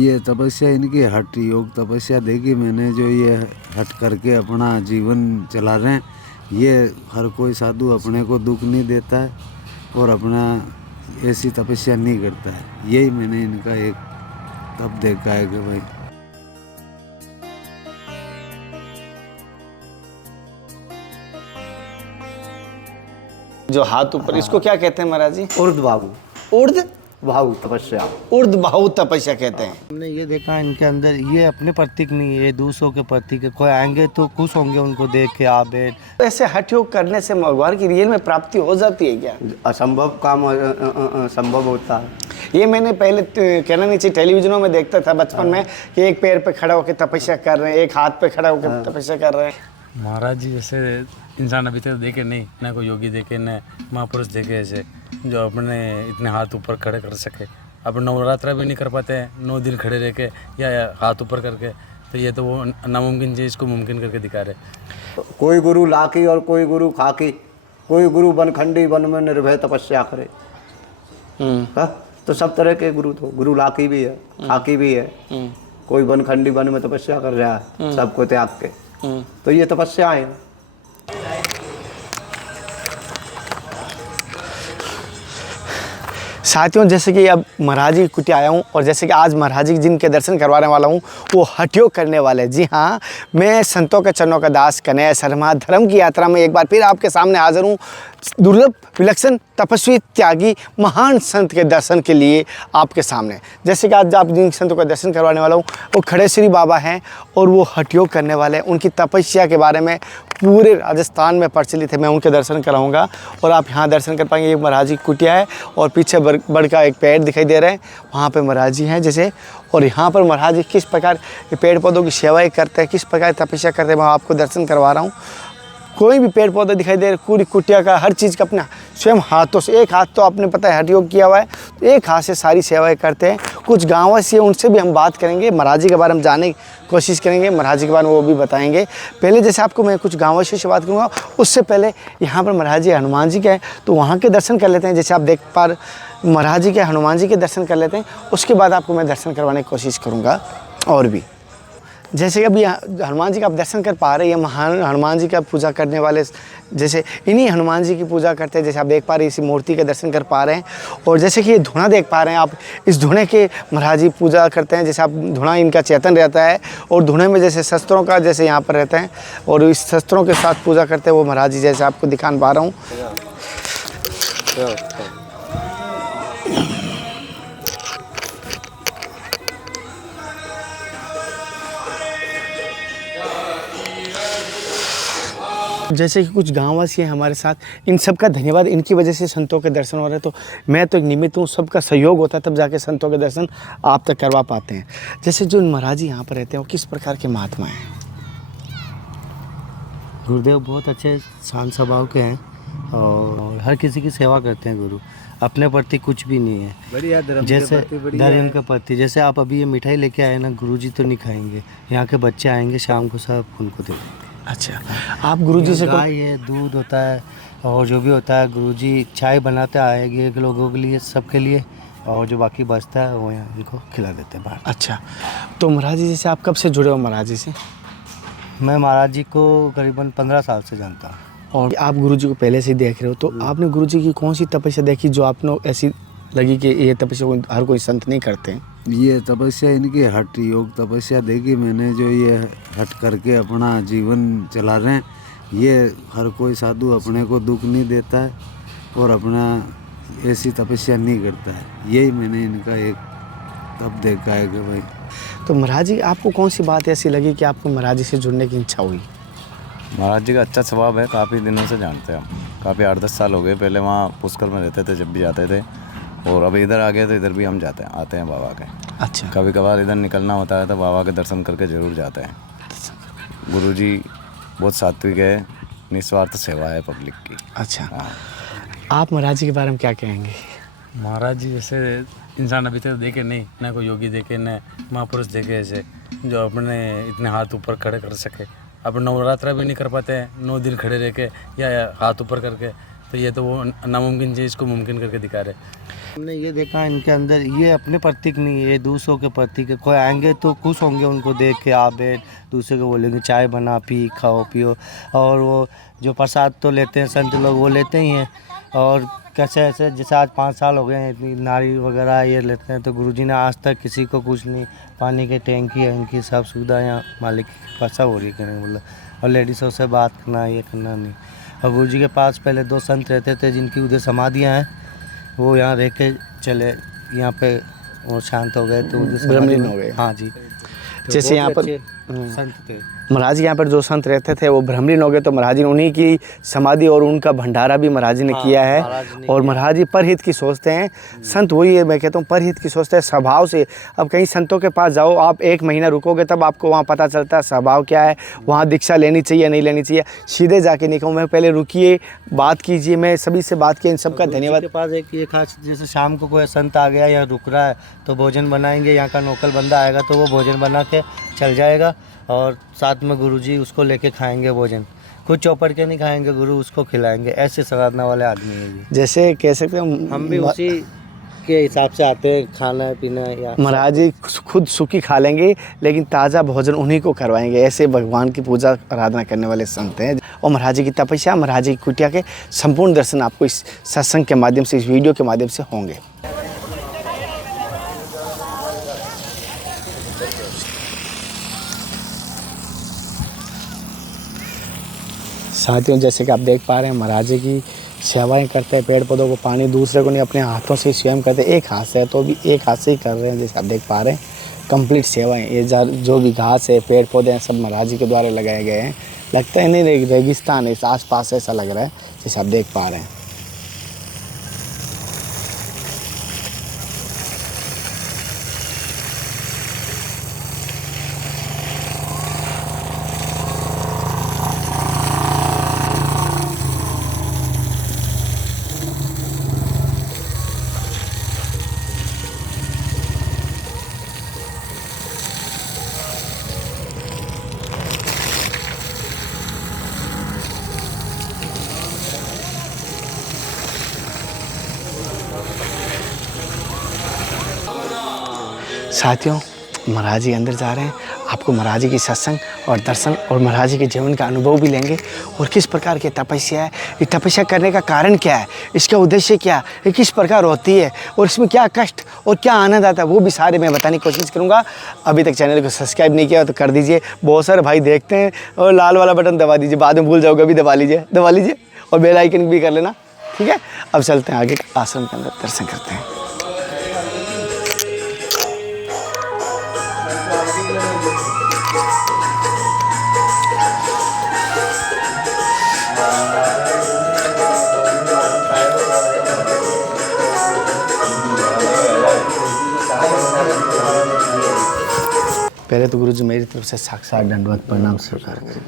ये तपस्या इनकी हठ योग तपस्या देखी मैंने, जो ये हट करके अपना जीवन चला रहे हैं। ये हर कोई साधु अपने को दुख नहीं देता है और अपना ऐसी तपस्या नहीं करता है। यही मैंने इनका एक तप देखा है कि भाई जो हाथ ऊपर, इसको क्या कहते हैं महाराज जी? ऊर्ध्वबाहु ऊर्ध्व बाहु तपस्या। ऊर्ध्वबाहु तपस्या कहते हैं। हमने ये देखा इनके अंदर ये अपने प्रतीक नहीं है, ये दूसरों के प्रतीक है। कोई आएंगे तो खुश होंगे उनको देख के, आप बैठ। ऐसे हठ योग करने से भगवान की रियल में प्राप्ति हो जाती है क्या? असंभव काम संभव होता है। ये मैंने पहले कहना नहीं चाहिए, टेलीविजनों में देखता था बचपन में कि एक पैर पे खड़ा होकर तपस्या कर रहे हैं, एक हाथ पे खड़ा होकर तपस्या कर रहे हैं। महाराज जी जैसे इंसान अभी तक देखे नहीं, ना कोई योगी देखे, न महापुरुष देखे ऐसे जो अपने इतने हाथ ऊपर खड़े कर सके। अब नवरात्रा भी नहीं कर पाते हैं 9 दिन खड़े रह के या हाथ ऊपर करके, तो ये तो वो नामुमकिन चीज़ को मुमकिन करके दिखा रहे। कोई गुरु लाकी और कोई गुरु खाकी, कोई गुरु बनखंडी वन में निर्भय तपस्या करे। तो सब तरह के गुरु, तो गुरु लाकी भी है, खाकी भी है, कोई बनखंडी वन में तपस्या कर रहा है सबको त्याग के। तो ये तपस्या है। साथियों, जैसे कि अब महाराज जी की कुटिया आया हूँ और जैसे कि आज महाराज जी जिनके दर्शन करवाने वाला हूँ वो हठ योग करने वाले। जी हाँ, मैं संतों के चरणों का दास कन्हैया शर्मा धर्म की यात्रा में एक बार फिर आपके सामने हाजिर हूँ। दुर्लभ, विलक्षण, तपस्वी, त्यागी, महान संत के दर्शन के लिए आपके सामने। जैसे कि आज आप जिन संतों का दर्शन करवाने वाला हूँ वो खड़ेश्वरी बाबा हैं और वो हठ योग करने वाले हैं। उनकी तपस्या के बारे में पूरे राजस्थान में प्रचलित है। मैं उनके दर्शन कराऊंगा और आप यहाँ दर्शन कर पाएंगे। एक महाराज जी की कुटिया है और पीछे बड़ का एक पेड़ दिखाई दे रहा है, वहाँ पे महाराज जी हैं जैसे। और यहाँ पर महाराज जी किस प्रकार पेड़ पौधों की सेवाएं करते हैं, किस प्रकार तपस्या करते हैं, मैं आपको दर्शन करवा रहा हूँ। कोई भी पेड़ पौधा दिखाई दे रहा है, पूरी कुटिया का हर चीज़ का अपना स्वयं हाथों से, एक हाथ तो आपने पता है हठ योग किया हुआ है, तो एक हाथ से सारी सेवाएं करते हैं। कुछ गाँववासी है उनसे भी हम बात करेंगे, महाराज जी के बारे में जानने की कोशिश करेंगे, महाराज जी के बारे में वो भी बताएंगे। पहले जैसे आपको मैं कुछ गाँववासियों से बात करूँगा, उससे पहले यहाँ पर महाराज जी हनुमान जी के हैं तो वहाँ के दर्शन कर लेते हैं। जैसे आप देख पा महाराज जी के हनुमान जी के दर्शन कर लेते हैं, उसके बाद आपको मैं दर्शन करवाने की कोशिश करूँगा। और भी जैसे अभी हनुमान जी का आप दर्शन कर पा रहे हैं, ये महान हनुमान जी का पूजा करने वाले, जैसे इन्हीं हनुमान जी की पूजा करते हैं। जैसे आप देख पा रहे हैं इसी मूर्ति के दर्शन कर पा रहे हैं। और जैसे कि ये धुना देख पा रहे हैं आप, इस धुने के महाराज जी पूजा करते हैं। जैसे आप धुना इनका चेतन रहता है और धुने में जैसे शस्त्रों का जैसे यहाँ पर रहता है और इस शस्त्रों के साथ पूजा करते हैं वो महाराज जी, जैसे आपको दिखा पा रहा हूँ। जैसे कि कुछ गाँववासी हैं हमारे साथ, इन सब का धन्यवाद, इनकी वजह से संतों के दर्शन हो रहे हैं। तो मैं तो एक निमित्त हूँ, सबका सहयोग होता है तब जाके संतों के दर्शन आप तक करवा पाते हैं। जैसे जो महाराज जी यहाँ पर रहते हैं वो किस प्रकार के महात्मा हैं? गुरुदेव बहुत अच्छे शांत स्वभाव के हैं और हर किसी की सेवा करते हैं। गुरु अपने प्रति कुछ भी नहीं है, बढ़िया धर्म जैसे धर्म के प्रति। जैसे आप अभी ये मिठाई लेके आए ना, गुरुजी तो नहीं खाएंगे, यहाँ के बच्चे आएंगे शाम को सब उनको दे देंगे। अच्छा, आप गुरुजी से गाय है, दूध होता है और जो भी होता है गुरुजी चाय बनाते आएंगे लोगों के लिए, सबके लिए, और जो बाकी बचता है वो यहाँ इनको खिला देते हैं बाहर। अच्छा, तो महाराज जी जैसे आप कब से जुड़े हो महाराज जी से? मैं महाराज जी को करीबन 15 साल से जानता हूँ। और आप गुरुजी को पहले से ही देख रहे हो, तो आपने गुरुजी की कौन सी तपस्या देखी जो आपने ऐसी लगी कि ये तपस्या हर कोई संत नहीं करते हैं? ये तपस्या इनकी हठ योग तपस्या देखी मैंने, जो ये हट करके अपना जीवन चला रहे हैं। ये हर कोई साधु अपने को दुख नहीं देता है और अपना ऐसी तपस्या नहीं करता है। यही मैंने इनका एक तप देखा है कि भाई। तो महाराज जी आपको कौन सी बात ऐसी लगी कि आपको महाराज जी से जुड़ने की इच्छा हुई? महाराज जी का अच्छा स्वभाव है, काफ़ी दिनों से जानते हैं हम, काफ़ी 8-10 साल हो गए। पहले वहाँ पुष्कर में रहते थे, जब भी जाते थे, और अभी इधर आ गए तो इधर भी हम जाते हैं, आते हैं बाबा के। अच्छा, कभी कभार इधर निकलना होता है तो बाबा के दर्शन करके ज़रूर जाते हैं। गुरुजी बहुत सात्विक है, निस्वार्थ सेवा है पब्लिक की। अच्छा, आप महाराज जी के बारे में क्या कहेंगे? महाराज जी जैसे इंसान अभी तक देखे नहीं, ना कोई योगी देखे, न महापुरुष देखे ऐसे जो अपने इतने हाथ ऊपर खड़े कर सके। अब नवरात्रा भी नहीं कर पाते हैं 9 दिन खड़े रह के या हाथ ऊपर करके, तो ये तो वो नामुमकिन चीज़ को मुमकिन करके दिखा रहे। हमने ये देखा इनके अंदर, ये अपने प्रतीक नहीं है, ये दूसरों के प्रतीक है। कोई आएंगे तो खुश होंगे उनको देख के, आप बैठ, दूसरे को बोलेंगे चाय बना, पी, खाओ पियो। और वो जो प्रसाद तो लेते हैं संत लोग, वो लेते ही हैं। और कैसे ऐसे जैसे आज 5 साल हो गए हैं, इतनी नारी वगैरह ये लेते हैं, तो गुरुजी ने आज तक किसी को कुछ नहीं, पानी के टैंकी इनकी सब सुविधा यहाँ मालिक की कृपा हो रही है मतलब। और लेडीज़ों से बात करना, ये करना नहीं। और गुरुजी के पास पहले 2 संत रहते थे जिनकी उधर समाधियाँ हैं, वो यहाँ रह के चले, यहाँ पे वो शांत हो गए, तो उधर ब्रह्मलीन हो गए। हाँ जी। तो जैसे यहाँ बहुत पर अच्छे संत थे। महाराज जी यहाँ पर जो संत रहते थे वो ब्रह्मलीन हो गए, तो महाराज जी ने उन्हीं की समाधि और उनका भंडारा भी महाराज जी ने किया है। और महाराज जी परहित की सोचते हैं। संत वही है, मैं कहता हूँ परहित की सोचते हैं स्वभाव से। अब कहीं संतों के पास जाओ, आप 1 महीना रुकोगे तब आपको वहाँ पता चलता है स्वभाव क्या है, वहाँ दीक्षा लेनी चाहिए नहीं लेनी चाहिए। सीधे जाके नहीं कहूँ मैं, पहले रुकिए, बात कीजिए। मैं सभी से बात किया, इन सबका धन्यवाद। के पास एक ये खास, जैसे शाम को कोई संत आ गया या रुक रहा है तो भोजन बनाएंगे, यहाँ का नौकर बंदा आएगा तो वो भोजन बना के चल जाएगा, और साथ में गुरुजी उसको लेके खाएंगे भोजन। खुद चौपड़ के नहीं खाएंगे, गुरु उसको खिलाएंगे। ऐसे साधना वाले आदमी है ये। जैसे कह सकते हैं हम भी उसी के हिसाब से आते हैं, खाना पीना या महाराज जी खुद सूखी खा लेंगे, लेकिन ताज़ा भोजन उन्हीं को करवाएंगे। ऐसे भगवान की पूजा आराधना करने वाले संत हैं। और महाराज जी की तपस्या, महाराज जी की कुटिया के संपूर्ण दर्शन आपको इस सत्संग के माध्यम से, इस वीडियो के माध्यम से होंगे। साथियों, जैसे कि आप देख पा रहे हैं, महाराज जी की सेवाएं करते हैं, पेड़ पौधों को पानी दूसरे को नहीं, अपने हाथों से स्वयं करते हैं। एक हाथ से है तो भी एक हाथ से ही कर रहे हैं। जैसे आप देख पा रहे हैं कंप्लीट सेवाएं। ये जो भी घास है, पेड़ पौधे हैं, सब महाराज जी के द्वारा लगाए गए हैं। लगता है नहीं रेगिस्तान है, इस आसपास ऐसा लग रहा है जैसे आप देख पा रहे हैं। साथियों, महाराज जी अंदर जा रहे हैं। आपको महाराज जी की सत्संग और दर्शन और महाराज जी के जीवन का अनुभव भी लेंगे, और किस प्रकार की तपस्या है, ये तपस्या करने का कारण क्या है, इसका उद्देश्य क्या है, ये किस प्रकार होती है, और इसमें क्या कष्ट और क्या आनंद आता है, वो भी सारे मैं बताने की कोशिश करूँगा। अभी तक चैनल को सब्सक्राइब नहीं किया तो कर दीजिए। बहुत सारे भाई देखते हैं और लाल वाला बटन दबा दीजिए, बाद में भूल जाओगे, अभी दबा लीजिए और बेल आइकन भी कर लेना, ठीक है। अब चलते हैं आगे आश्रम के अंदर, दर्शन करते हैं। पहले तो गुरुजी मेरी तरफ से साक्षात दंडवत प्रणाम स्वीकार करें।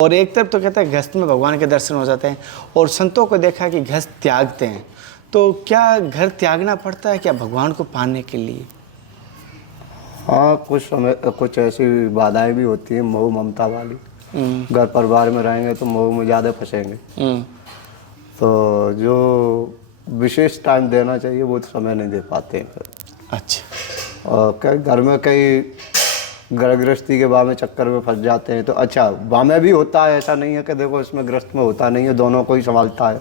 और एक तरफ तो कहता है गृहस्थ में भगवान के दर्शन हो जाते हैं, और संतों को देखा कि गृहस्थ त्यागते हैं। तो क्या घर त्यागना पड़ता है क्या भगवान को पाने के लिए? हाँ, कुछ ऐसी बाधाएं भी होती हैं मोह ममता वाली। घर परिवार में रहेंगे तो मोह में ज़्यादा फंसेंगे, तो जो विशेष टाइम देना चाहिए वो समय नहीं दे पाते हैं फिर। अच्छा। और कई घर में कई घर गृहस्थी के बामे चक्कर में फंस जाते हैं। तो अच्छा, बामे भी होता है, ऐसा नहीं है कि देखो इसमें गृहस्थ में होता नहीं है, दोनों को ही संभालता है।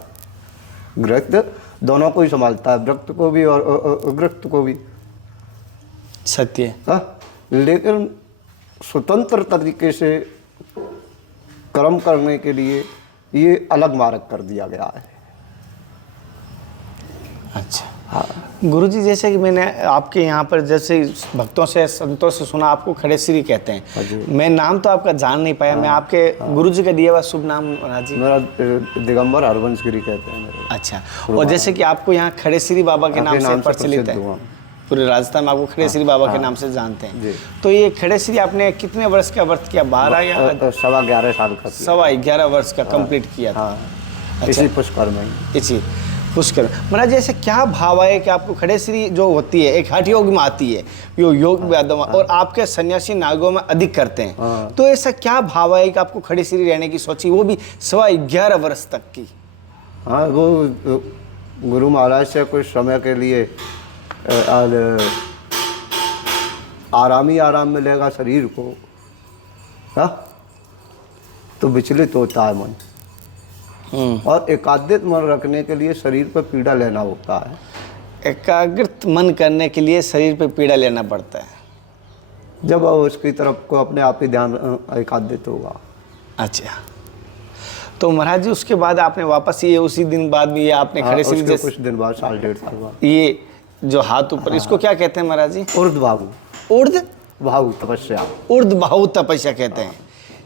गृहस्थ दोनों को ही संभालता है, व्रत को भी और गृहस्थ को भी। सत्य है। हाँ, लेकिन स्वतंत्र तरीके से कर्म करने के लिए ये अलग मार्ग कर दिया गया है। अच्छा। हाँ गुरुजी, जैसे कि मैंने आपके यहाँ पर जैसे भक्तों से संतों से सुना, आपको खड़ेश्वरी कहते हैं। मैं नाम तो आपका जान नहीं पाया। मैं आपके गुरुजी का दिया हुआ शुभ नाम महाराज जी? मेरा दिगंबर हरवंशगिरी कहते हैं मेरे। अच्छा। और जैसे कि आपको यहाँ खड़ेश्वरी बाबा के नाम से प्रचलित है, पूरे राजस्थान में आपको खड़ेश्वरी बाबा के नाम से जानते हैं। तो ये खड़ेश्वरी आपने कितने वर्ष का व्रत किया? 12 या 11.25 साल का? 11.25 वर्ष का कंप्लीट किया था। इसी पुष्कर में। इसी पुष्कर महाराज जैसे क्या भाव है कि आपको खड़ेश्वरी जो होती है एक हठ योग में आती है, यो योग व्यायाम और आपके सन्यासी नागों में अधिक करते हैं, तो ऐसा क्या भाव है कि आपको खड़ेश्वरी रहने की सोची, वो भी 11.5 वर्ष तक की? हाँ, वो गुरु महाराज से कुछ समय के लिए आराम मिलेगा शरीर को, हाँ, तो विचलित होता है मन, और एकाग्रित मन रखने के लिए शरीर पर पीड़ा लेना होता है। एकाग्रत मन करने के लिए शरीर पे पीड़ा लेना पड़ता है, जब वह उसकी तरफ को अपने आप ही ध्यान एकाग्रित होगा। अच्छा, तो महाराज जी उसके बाद आपने वापस ये उसी दिन बाद भी ये आपने हाँ, खड़ेश्वरी उसके जैसे कुछ दिन बाद 1.5 साल बाद ये जो हाथ ऊपर इसको क्या कहते हैं महाराज जी? ऊर्ध्वबाहु ऊर्ध्व तपस्या। ऊर्ध्वबाहु तपस्या कहते हैं।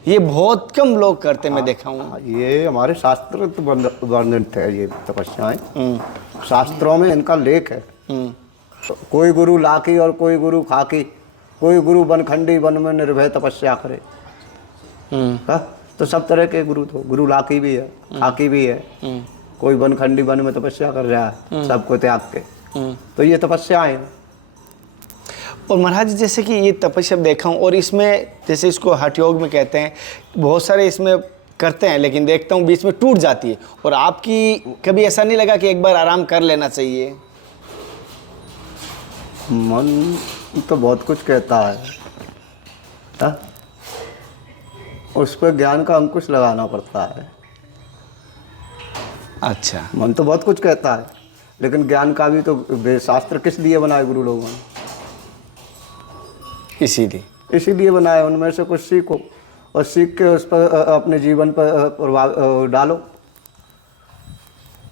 ये बहुत कम लोग करते मैं देखा हूँ। हाँ, ये हमारे शास्त्र वर्णित है ये तपस्याएं, शास्त्रों में इनका लेख है। कोई गुरु लाकी और कोई गुरु खाकी, कोई गुरु बनखंडी वन में निर्भय तपस्या करे। हाँ, तो सब तरह के गुरु, तो गुरु लाकी भी है, खाकी भी है, कोई बनखंडी वन में तपस्या कर रहा है सबको त्याग के, तो ये तपस्याएं। और महाराज जैसे कि ये तपस्या देखा हूँ, और इसमें जैसे इसको हठ योग में कहते हैं, बहुत सारे इसमें करते हैं, लेकिन देखता हूँ बीच में टूट जाती है। और आपकी कभी ऐसा नहीं लगा कि एक बार आराम कर लेना चाहिए? मन तो बहुत कुछ कहता है, हाँ? उस पर ज्ञान का अंकुश लगाना पड़ता है। अच्छा, मन तो बहुत कुछ कहता है, लेकिन ज्ञान का भी तो शास्त्र किस लिए बनाए गुरु लोगों ने? इसीलिए बनाए, उनमें से कुछ सीखो और सीख के उस पर अपने जीवन पर प्रभाव डालो,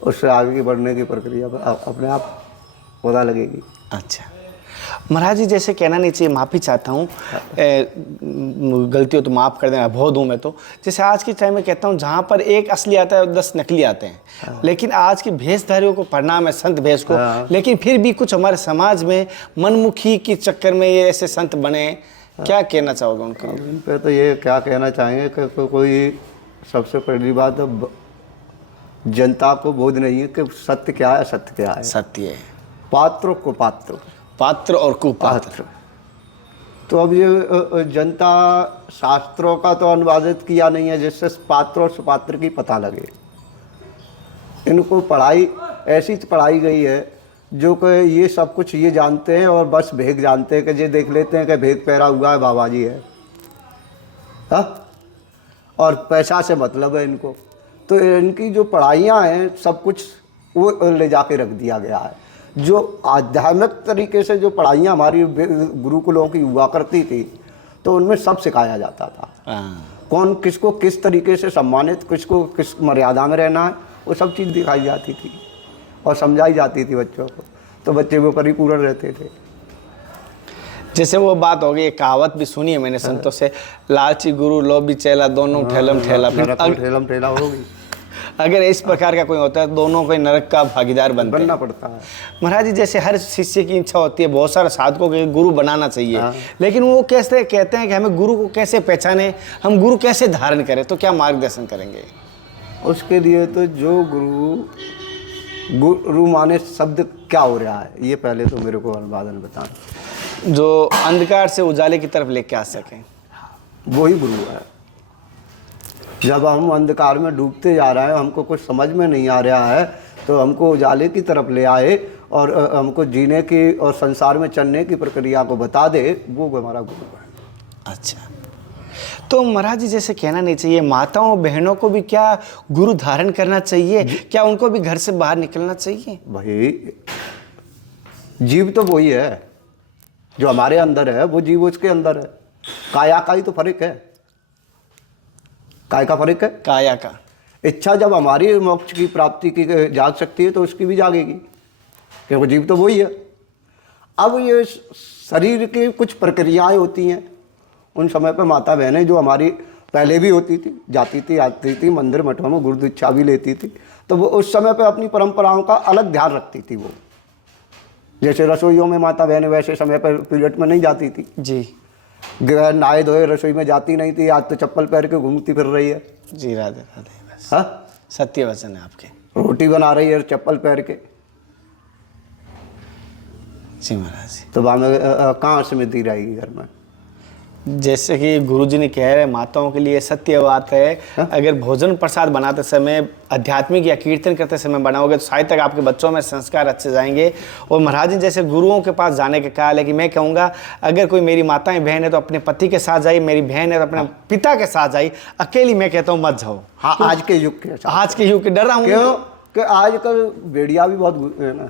उससे आगे बढ़ने की प्रक्रिया अपने आप पता लगेगी। अच्छा महाराज जी, जैसे कहना नहीं चाहिए, माफ़ी चाहता हूँ, गलती हो तो माफ़ कर देना, बहुत हूँ मैं तो। जैसे आज के टाइम में कहता हूँ, जहाँ पर एक असली आता है 10 नकली आते हैं, लेकिन आज के भेषधारियों को प्रणाम है, संत भेष को, लेकिन फिर भी कुछ हमारे समाज में मनमुखी के चक्कर में ये ऐसे संत बने, क्या कहना चाहोगे उनको? इन पर तो ये क्या कहना चाहेंगे कि कोई, सबसे पहली बात तो जनता को बोध नहीं है कि सत्य क्या है, सत्य क्या है। सत्य है पात्र को पात्र और कुपात्र। तो अब ये जनता शास्त्रों का तो अनुवादित किया नहीं है जिससे पात्र और सुपात्र की पता लगे। इनको पढ़ाई ऐसी पढ़ाई गई है जो कि ये सब कुछ ये जानते हैं और बस भेग जानते हैं, कि ये देख लेते हैं कि भेग पैरा हुआ है, बाबा जी है, हाँ, और पैसा से मतलब है इनको। तो इनकी जो पढ़ाइयाँ हैं सब कुछ वो ले जाके रख दिया गया है। जो आध्यात्मिक तरीके से जो पढ़ाइयाँ हमारी गुरुकुलों की हुआ करती थी, तो उनमें सब सिखाया जाता था, कौन किसको किस तरीके से सम्मानित, किसको किस मर्यादा में रहना है, वो सब चीज़ दिखाई जाती थी और समझाई जाती थी बच्चों को, तो बच्चे वो परिपूर्ण रहते थे। जैसे वो बात हो गई, कहावत भी सुनी है मैंने संतों से, लालची गुरु लोभी चेला दोनों ठेलम ठेला। ठेलम ठेला होगी। अगर इस प्रकार का कोई होता है, दोनों को नरक का भागीदार बनना पड़ता है। महाराज जी, जैसे हर शिष्य की इच्छा होती है, बहुत सारे साधकों के गुरु बनाना चाहिए, लेकिन वो कैसे कहते हैं कि हमें गुरु को कैसे पहचाने, हम गुरु कैसे धारण करें, तो क्या मार्गदर्शन करेंगे उसके लिए? तो जो गुरु माने शब्द क्या हो रहा है, ये पहले तो मेरे को अनुवादन बताएं। जो अंधकार से उजाले की तरफ लेके आ सकें, वही गुरु है। जब हम अंधकार में डूबते जा रहे हैं, हमको कुछ समझ में नहीं आ रहा है, तो हमको उजाले की तरफ ले आए और हमको जीने की और संसार में चलने की प्रक्रिया को बता दे, वो हमारा गुरु है। अच्छा, तो महाराज जी जैसे कहना नहीं चाहिए, माताओं बहनों को भी क्या गुरु धारण करना चाहिए? क्या उनको भी घर से बाहर निकलना चाहिए? भाई, जीव तो वही है, जो हमारे अंदर है वो जीव उसके अंदर है। काया का ही तो फर्क है। काय का फर्क है? काया का। इच्छा जब हमारी मोक्ष की प्राप्ति की जाग सकती है, तो उसकी भी जागेगी, क्योंकि जीव तो वही है। अब ये शरीर की कुछ प्रक्रियाएं होती हैं, उन समय पर माता बहनें जो हमारी पहले भी होती थी, जाती थी आती थी, मंदिर मठों में गुरु दीक्षा भी लेती थी, तो वो उस समय पर अपनी परंपराओं का अलग ध्यान रखती थी। वो जैसे रसोइयों में माता बहनें वैसे समय पर पीरियड में नहीं जाती थी जी, नहाए धोए रसोई में जाती नहीं थी, आज तो चप्पल पहन के घूमती फिर रही है जी। राधे राधे, बस हाँ, सत्य वचन है आपके। रोटी बना रही है चप्पल पहन के, जी महाराज जी। तो वहाँ में कहाँ समृद्धि रहेगी घर में। जैसे कि गुरुजी ने कह रहे, माताओं के लिए सत्य बात है, अगर भोजन प्रसाद बनाते समय आध्यात्मिक या कीर्तन करते समय बनाओगे तो शायद तक आपके बच्चों में संस्कार अच्छे जाएंगे। और महाराज जी जैसे गुरुओं के पास जाने का काल है कि मैं कहूँगा अगर कोई मेरी माताएं बहन है तो अपने पति के साथ जाइए, मेरी बहन है तो अपने पिता के साथ जाइए, अकेली मैं कहता हूँ मत जाओ। हाँ, आज के युग के हिसाब आज के युग के डर रहा हूँ क्यों कि आजकल भेड़िया भी बहुत है ना,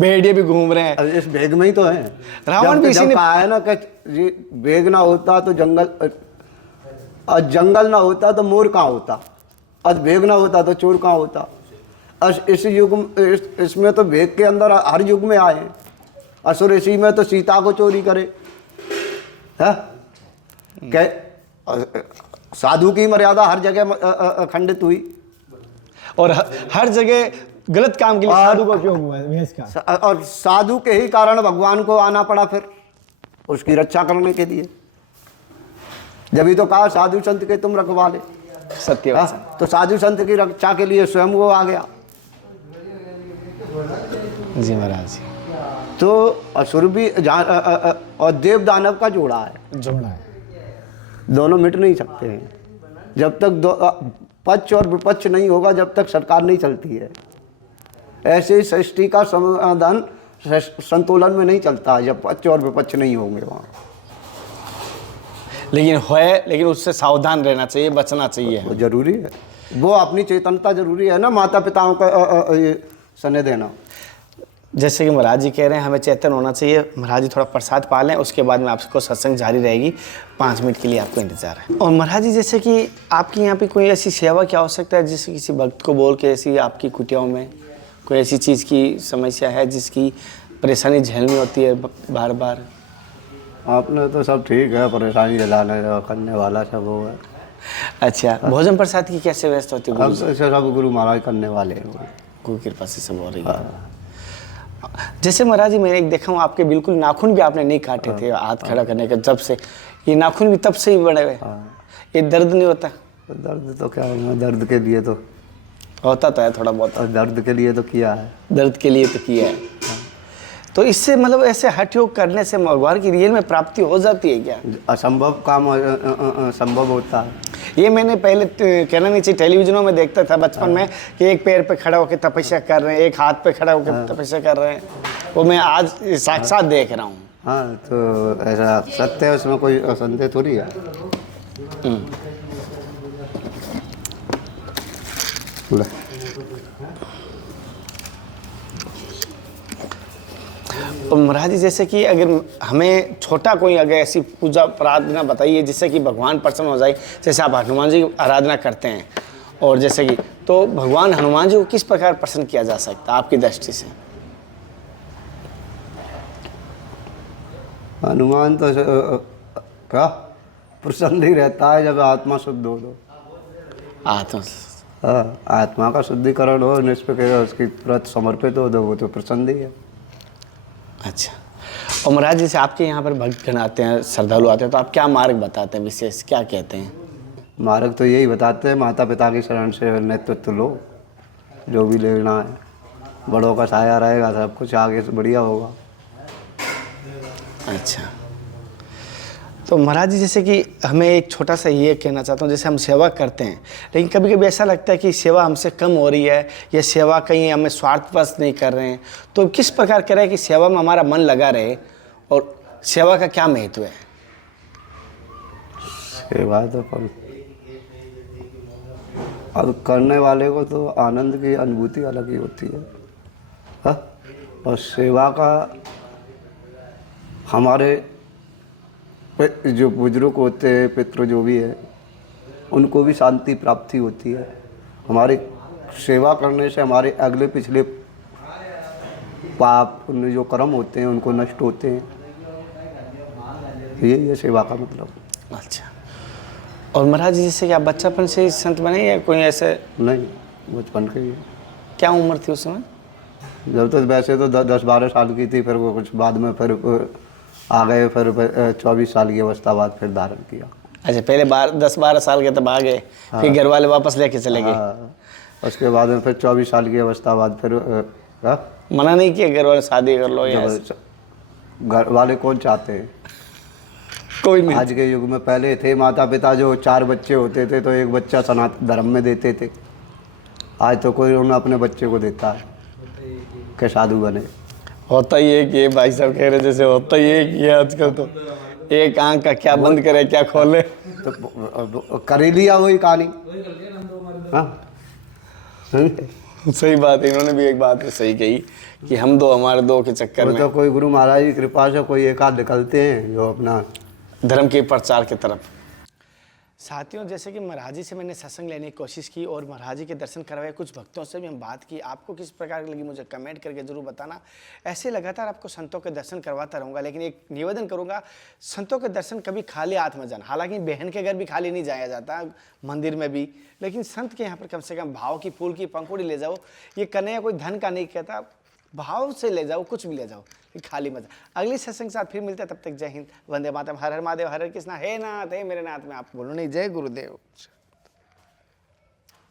भेड़िए भी घूम रहे हैं। अब इस भेग में ही तो है। रावण भी इसी जब ने कहा है ना कि ये भेग ना होता तो जंगल, और जंगल ना होता तो मोर कहाँ होता, और भेग ना होता तो चोर कहाँ होता। और इस युग में इसमें तो भेग के अंदर हर युग में आए। असुर इसी में तो सीता को चोरी करे है क्या। साधु की मर्यादा हर जगह खंडित हुई, और हर जगह गलत काम के लिए साधु को क्यों हुआ है का? और साधु के ही कारण भगवान को आना पड़ा फिर उसकी रक्षा करने के लिए। जब ही तो कहा साधु संत के तुम रखवाले। सत्य बात है। तो साधु संत की रक्षा के लिए स्वयं वो आ गया। जी महाराज जी। तो असुर भी और देव दानव का जोड़ा है, जोड़ा है, दोनों मिट नहीं सकते हैं। जब तक पक्ष और विपक्ष नहीं होगा जब तक सरकार नहीं चलती है। ऐसे ही सृष्टि का समाधान संतुलन में नहीं चलता जब पक्ष और विपक्ष नहीं होंगे वहाँ। लेकिन उससे सावधान रहना चाहिए, बचना चाहिए। वो जरूरी है, वो अपनी चेतनता जरूरी है ना, माता पिताओं का सने देना। जैसे कि महाराज जी कह रहे हैं हमें चेतन होना चाहिए। महाराज जी थोड़ा प्रसाद पा लें, उसके बाद में आपको सत्संग जारी रहेगी। 5 मिनट के लिए आपको इंतजार है। और महाराज जी जैसे कि आपकी यहाँ पे कोई ऐसी सेवा की आवश्यकता है, जिससे किसी भक्त को बोल के ऐसी आपकी कुटियाओं में कोई ऐसी चीज़ की समस्या है जिसकी परेशानी झेलनी होती है बार बार? आपने तो सब ठीक है, परेशानी जलाने करने वाला सब वो है। अच्छा, भोजन प्रसाद की कैसे व्यवस्था होती है? अब तो ऐसे सब गुरु महाराज करने वाले हैं। गुरु कृपा से सब हो रही है। जैसे महाराज जी मैंने एक देखा हूँ आपके बिल्कुल नाखून भी आपने नहीं काटे थे हाथ खड़ा करने के, जब से ये नाखून भी तब से ही बड़े हुए। ये दर्द नहीं होता? दर्द तो क्या है, दर्द के लिए तो होता तो है थोड़ा बहुत, और दर्द के लिए तो किया है। दर्द के लिए तो किया है। तो इससे मतलब ऐसे हठ योग करने से भगवान की रियल में प्राप्ति हो जाती है क्या? असंभव काम संभव होता है। ये मैंने पहले कहना नहीं चाहिए, टेलीविजनों में देखता था बचपन में कि एक पैर पे खड़ा होकर तपस्या कर रहे हैं, एक हाथ पे खड़ा होकर तपस्या कर रहे हैं। वो मैं आज साक्षात देख रहा हूँ। हाँ, तो ऐसा सत्य है, उसमें कोई संदेह थोड़ी है। और महाराज जी जैसे कि अगर हमें छोटा कोई अगर ऐसी पूजा प्रार्थना बताइए जिससे कि भगवान प्रसन्न हो जाए। जैसे आप हनुमान जी की आराधना करते हैं, और जैसे कि तो भगवान हनुमान जी को किस प्रकार प्रसन्न किया जा सकता है आपकी दृष्टि से? हनुमान तो क्या प्रसन्न ही रहता है जब आत्मा शुद्ध हो। तो आत्मा, हाँ, आत्मा का शुद्धिकरण हो, निष्पक्ष उसकी प्रति समर्पित हो, तो वो तो प्रसन्न ही है। अच्छा। और महाराज जैसे आपके यहाँ पर भक्तगण आते हैं, श्रद्धालु आते हैं, तो आप क्या मार्ग बताते हैं, विशेष क्या कहते हैं? मार्ग तो यही बताते हैं, माता पिता की शरण से नेतृत्व लो, जो भी लेना है, बड़ों का साया रहेगा, सब कुछ आगे से बढ़िया होगा। अच्छा, तो महाराज जी जैसे कि हमें एक छोटा सा ये कहना चाहता हूँ, जैसे हम सेवा करते हैं लेकिन कभी कभी ऐसा लगता है कि सेवा हमसे कम हो रही है, या सेवा कहीं हमें स्वार्थवश नहीं कर रहे हैं, तो किस प्रकार करें कि सेवा में हमारा मन लगा रहे, और सेवा का क्या महत्व है? सेवा तो अब करने वाले को तो आनंद की अनुभूति अलग ही होती है, हाँ? और सेवा का हमारे जो बुजुर्ग होते हैं, पितृ जो भी है, उनको भी शांति प्राप्ति होती है। हमारी सेवा करने से हमारे अगले पिछले पाप पुण्य जो कर्म होते हैं उनको नष्ट होते हैं। यही है सेवा का मतलब। अच्छा। और महाराज जी जैसे कि आप बच्चापन से ही संत बने या कोई ऐसे? नहीं, बचपन के ही। क्या उम्र थी उस समय? जब तक वैसे तो 10-12 साल की थी, फिर वो कुछ बाद में फिर आ गए, फिर 24 साल की अवस्था बाद फिर धारण किया। अच्छा, पहले 10-12 साल के तब आ गए, फिर घर वाले वापस लेके चले गए। उसके बाद में फिर 24 साल की अवस्था बाद फिर मना नहीं किया घर वाले शादी कर लो या ऐसे? घर वाले कौन चाहते हैं? कोई नहीं। आज के युग में पहले थे माता पिता जो 4 बच्चे होते थे तो एक बच्चा सनातन धर्म में देते थे। आज तो कोई उन्हें अपने बच्चे को देता है कि साधु बने। होता ही है कि ये भाई साहब कह रहे जैसे होता ही है कि ये आजकल तो एक आंख का क्या बंद करे क्या खोले। तो कर ही लिया वही कहानी। हाँ सही बात है, इन्होंने भी एक बात सही कही कि हम दो हमारे दो के चक्कर में तो कोई गुरु महाराज की कृपा से कोई एक आध निकलते हैं जो अपना धर्म के प्रचार की तरफ। साथियों, जैसे कि महाराज जी से मैंने सत्संग लेने की कोशिश की और महाराज जी के दर्शन करवाए, कुछ भक्तों से भी हम बात की। आपको किस प्रकार की लगी मुझे कमेंट करके जरूर बताना। ऐसे लगातार आपको संतों के दर्शन करवाता रहूँगा, लेकिन एक निवेदन करूँगा, संतों के दर्शन कभी खाली हाथ में जाना। हालांकि बहन के घर भी खाली नहीं जाया जाता, मंदिर में भी, लेकिन संत के यहाँ पर कम से कम भाव की फूल की पंखुड़ी ले जाओ। ये कन्हैया कोई धन का नहीं कहता, भाव से ले जाओ, कुछ भी ले जाओ, खाली मत। अगली सत्संग के साथ फिर मिलते हैं, तब तक जय हिंद, वंदे मातरम, हर हर महादेव, हर हर कृष्णा, हे नाथ हे मेरे नाथ। में आप बोलो नहीं, जय गुरुदेव।